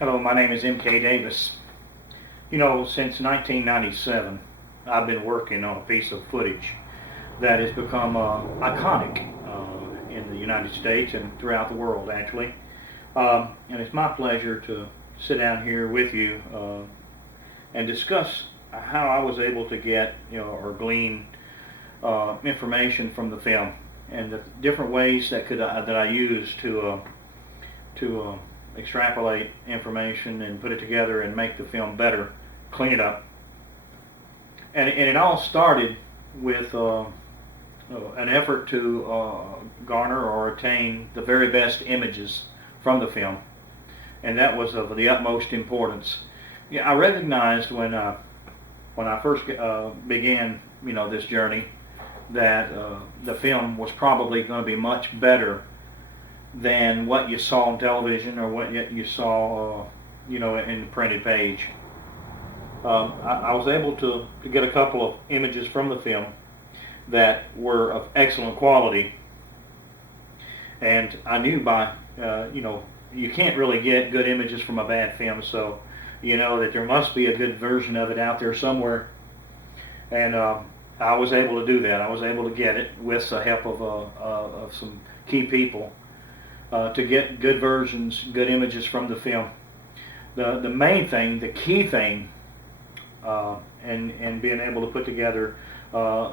Hello, my name is M.K.Davis. You know, since 1997, I've been working on a piece of footage that has become iconic in the United States and throughout the world, actually. And it's my pleasure to sit down here with you and discuss how I was able to get, or glean information from the film and the different ways that I used to extrapolate information and put it together and make the film better, clean it up. And it all started with an effort to garner or attain the very best images from the film, and that was of the utmost importance. Yeah, I recognized when I first began, this journey, that the film was probably going to be much better than what you saw on television or what you saw, in the printed page. I was able to get a couple of images from the film that were of excellent quality, and I knew you can't really get good images from a bad film, so you know that there must be a good version of it out there somewhere, and I was able to do that. I was able to get it with the help of some key people to get good versions, good images from the film. The main thing, the key thing, and being able to put together a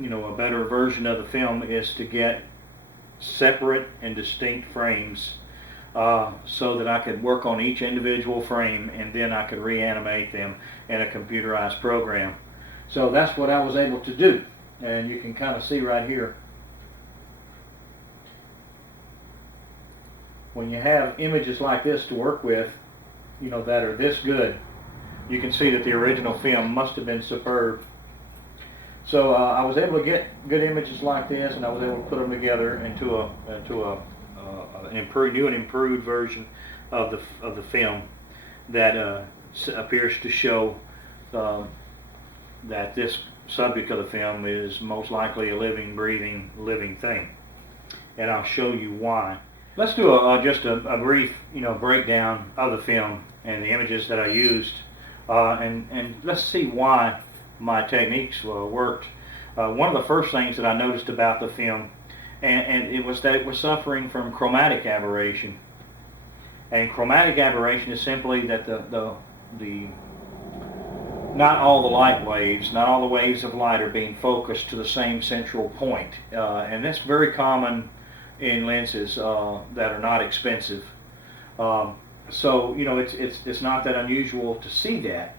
better version of the film is to get separate and distinct frames so that I could work on each individual frame and then I could reanimate them in a computerized program. So that's what I was able to do, and you can kind of see right here. When you have images like this to work with, that are this good, you can see that the original film must have been superb. So I was able to get good images like this, and I was able to put them together into new and improved version of the film that appears to show that this subject of the film is most likely a living, breathing, living thing, and I'll show you why. Let's do just a brief, breakdown of the film and the images that I used, and let's see why my techniques worked. One of the first things that I noticed about the film, and it was that it was suffering from chromatic aberration. And chromatic aberration is simply that the not all the light waves, not all the waves of light are being focused to the same central point, and that's very common in lenses that are not expensive. So it's not that unusual to see that,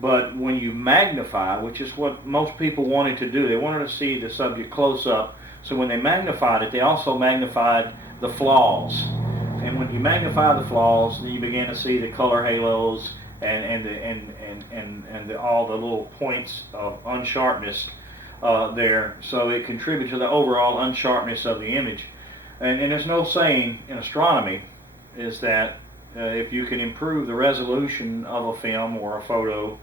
but when you magnify, which is what most people wanted to do, they wanted to see the subject close up. So when they magnified it, they also magnified the flaws. And when you magnify the flaws, then you begin to see the color halos and all the little points of unsharpness there. So it contributes to the overall unsharpness of the image. And there's no saying in astronomy is that if you can improve the resolution of a film or a photo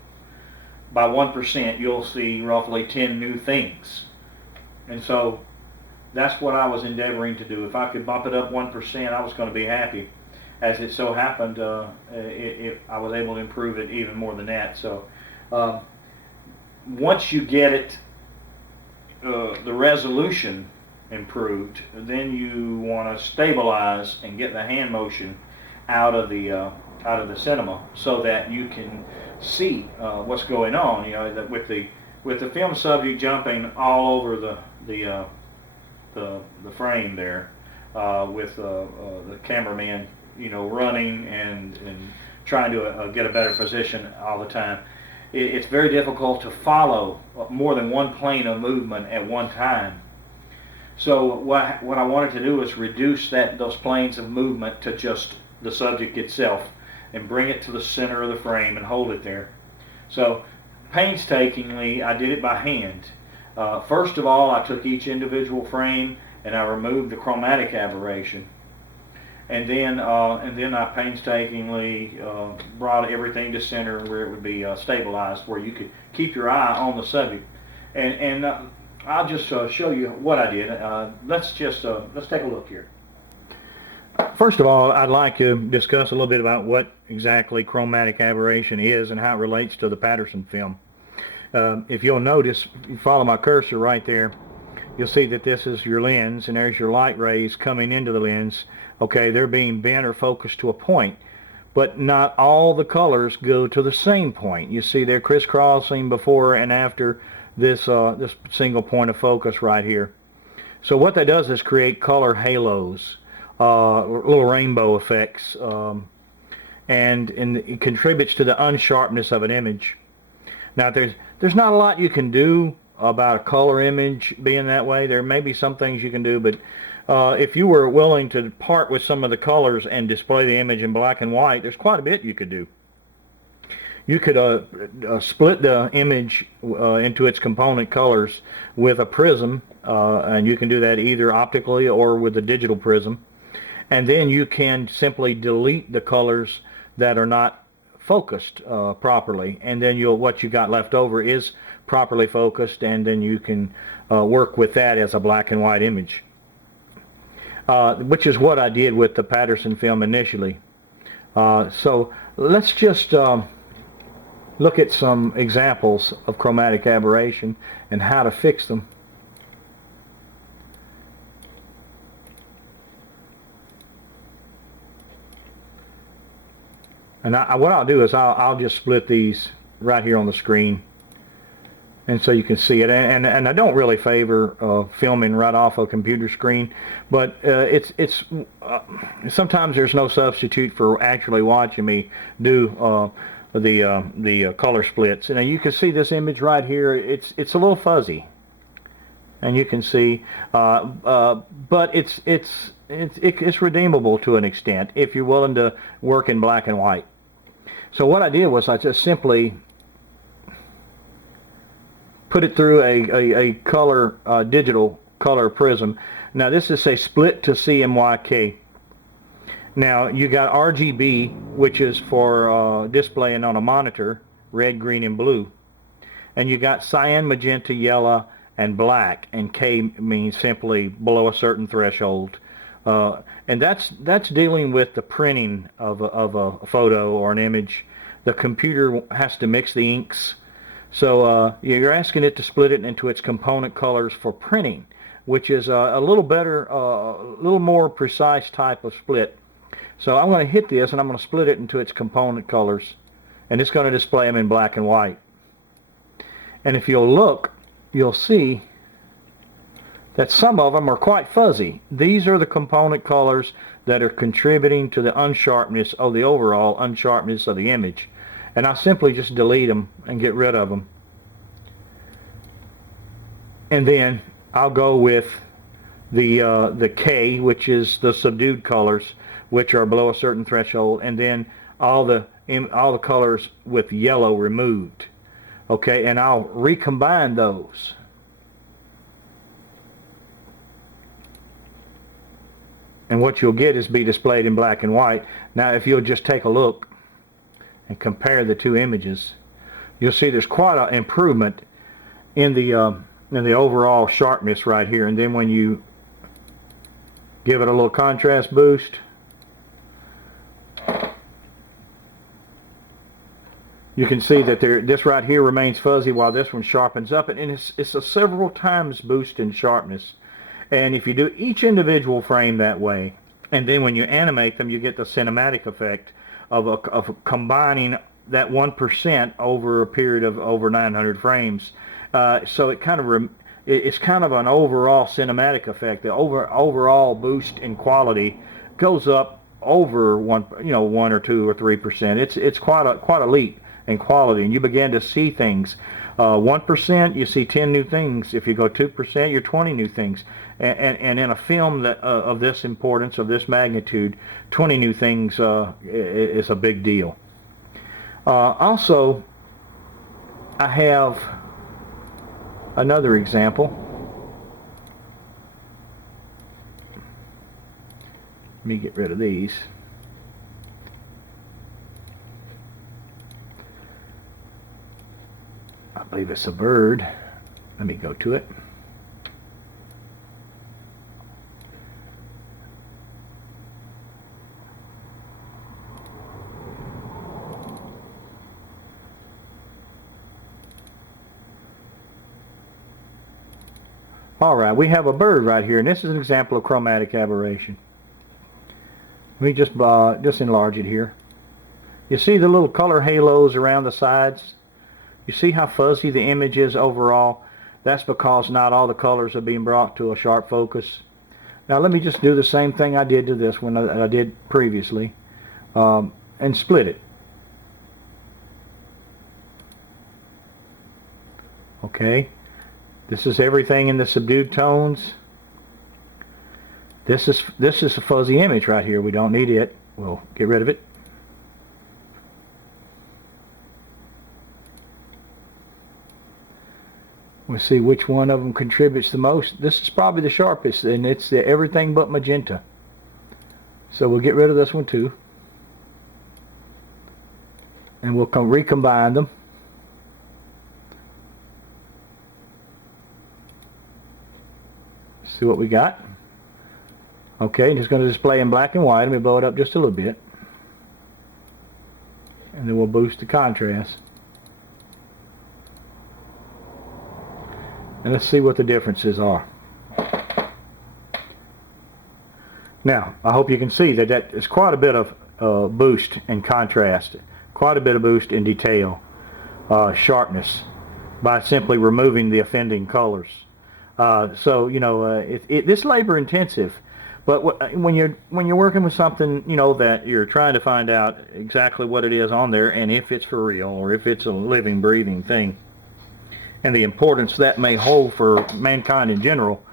by 1%, you'll see roughly 10 new things. And so that's what I was endeavoring to do. If I could bump it up 1%, I was going to be happy. As it so happened, I was able to improve it even more than that. So once you get it, the resolution improved, then you want to stabilize and get the hand motion out of the cinema so that you can see what's going on. That with the film subject jumping all over the frame there, with the cameraman running and trying to get a better position all the time. It's very difficult to follow more than one plane of movement at one time. So what I wanted to do is reduce those planes of movement to just the subject itself and bring it to the center of the frame and hold it there. So painstakingly, I did it by hand. First of all, I took each individual frame and I removed the chromatic aberration. And then I painstakingly brought everything to center where it would be stabilized, where you could keep your eye on the subject. And I'll just show you what I did. Let's take a look here. First of all, I'd like to discuss a little bit about what exactly chromatic aberration is and how it relates to the Patterson film. If you'll notice, you follow my cursor right there, you'll see that this is your lens, and there's your light rays coming into the lens. Okay, they're being bent or focused to a point, but not all the colors go to the same point. You see they're crisscrossing before and after this this single point of focus right here. So what that does is create color halos, little rainbow effects, and it contributes to the unsharpness of an image. Now there's not a lot you can do about a color image being that way. There may be some things you can do, but if you were willing to part with some of the colors and display the image in black and white, there's quite a bit you could do. You could split the image into its component colors with a prism, and you can do that either optically or with a digital prism. And then you can simply delete the colors that are not focused properly, and then what you got left over is properly focused, and then you can work with that as a black and white image, which is what I did with the Patterson film initially. So let's just look at some examples of chromatic aberration and how to fix them. And what I'll do is I'll just split these right here on the screen, and so you can see it. And I don't really favor filming right off a computer screen, but it's sometimes there's no substitute for actually watching me do the color splits. And you can see this image right here. It's a little fuzzy, and you can see, but it's redeemable to an extent if you're willing to work in black and white. So what I did was I just simply put it through a color digital color prism. Now this is a split to CMYK. Now you got RGB, which is for displaying on a monitor, red, green, and blue, and you got cyan, magenta, yellow, and black, and K means simply below a certain threshold. And that's dealing with the printing of a photo or an image. The computer has to mix the inks, so you're asking it to split it into its component colors for printing, which is a little better, a little more precise type of split. So I'm going to hit this and I'm going to split it into its component colors, and it's going to display them in black and white. And if you'll look, you'll see that some of them are quite fuzzy. These are the component colors that are contributing to the unsharpness of the overall unsharpness of the image. And I simply just delete them and get rid of them. And then I'll go with the K, which is the subdued colors, which are below a certain threshold, and then all the colors with yellow removed. Okay, and I'll recombine those. And what you'll get is be displayed in black and white. Now if you'll just take a look and compare the two images, you'll see there's quite an improvement in the overall sharpness right here. And then when you give it a little contrast boost, you can see that this right here remains fuzzy while this one sharpens up, and it's a several times boost in sharpness. And if you do each individual frame that way, and then when you animate them, you get the cinematic effect of combining that 1% over a period of over 900 frames. So it kind of it's kind of an overall cinematic effect. The overall boost in quality goes up over 1 or 2 or 3%. It's quite a leap in quality, and you begin to see things. 1%, you see 10 new things. If you go 2%, you're 20 new things. And in a film that of this importance, of this magnitude, 20 new things is a big deal. Also, I have another example. Let me get rid of these. I believe it's a bird. Let me go to it. Alright, we have a bird right here, and this is an example of chromatic aberration. Let me just enlarge it here. You see the little color halos around the sides? You see how fuzzy the image is overall? That's because not all the colors are being brought to a sharp focus. Now let me just do the same thing I did to this one that I did previously, and split it. Okay, this is everything in the subdued tones. This is a fuzzy image right here. We don't need it. We'll get rid of it. We'll see which one of them contributes the most. This is probably the sharpest, and it's the everything but magenta. So we'll get rid of this one too. And we'll recombine them. See what we got. Okay, just going to display in black and white. Let me blow it up just a little bit. And then we'll boost the contrast. And let's see what the differences are. Now, I hope you can see that that is quite a bit of boost in contrast, quite a bit of boost in detail, sharpness, by simply removing the offending colors. So you know, this labor intensive, but when you're working with something, you know, that you're trying to find out exactly what it is on there, and if it's for real or if it's a living, breathing thing, and the importance that may hold for mankind in general,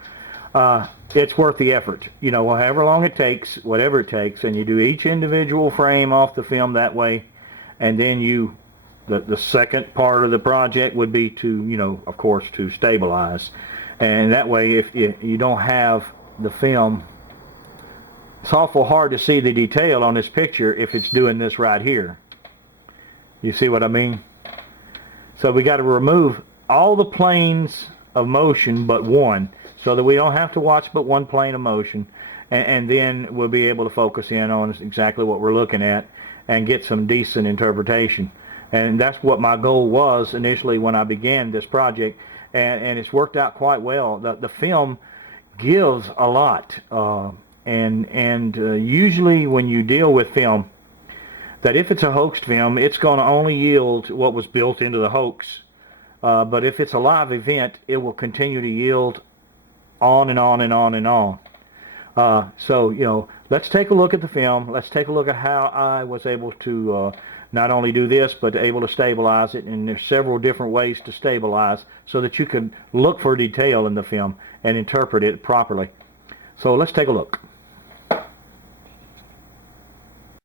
it's worth the effort. You know, however long it takes, whatever it takes, and you do each individual frame off the film that way, and then the second part of the project would be to, you know, of course, to stabilize. And that way, if you don't have the film, it's awful hard to see the detail on this picture if it's doing this right here. You see what I mean? So we got to remove all the planes of motion but one, so that we don't have to watch but one plane of motion, and then we'll be able to focus in on exactly what we're looking at and get some decent interpretation. And that's what my goal was initially when I began this project, and it's worked out quite well. The film gives a lot, and usually when you deal with film, that if it's a hoaxed film, it's going to only yield what was built into the hoax. But if it's a live event, it will continue to yield on and on and on and on. So, you know, let's take a look at the film. Let's take a look at how I was able to not only do this, but able to stabilize it. And there's several different ways to stabilize so that you can look for detail in the film and interpret it properly. So let's take a look.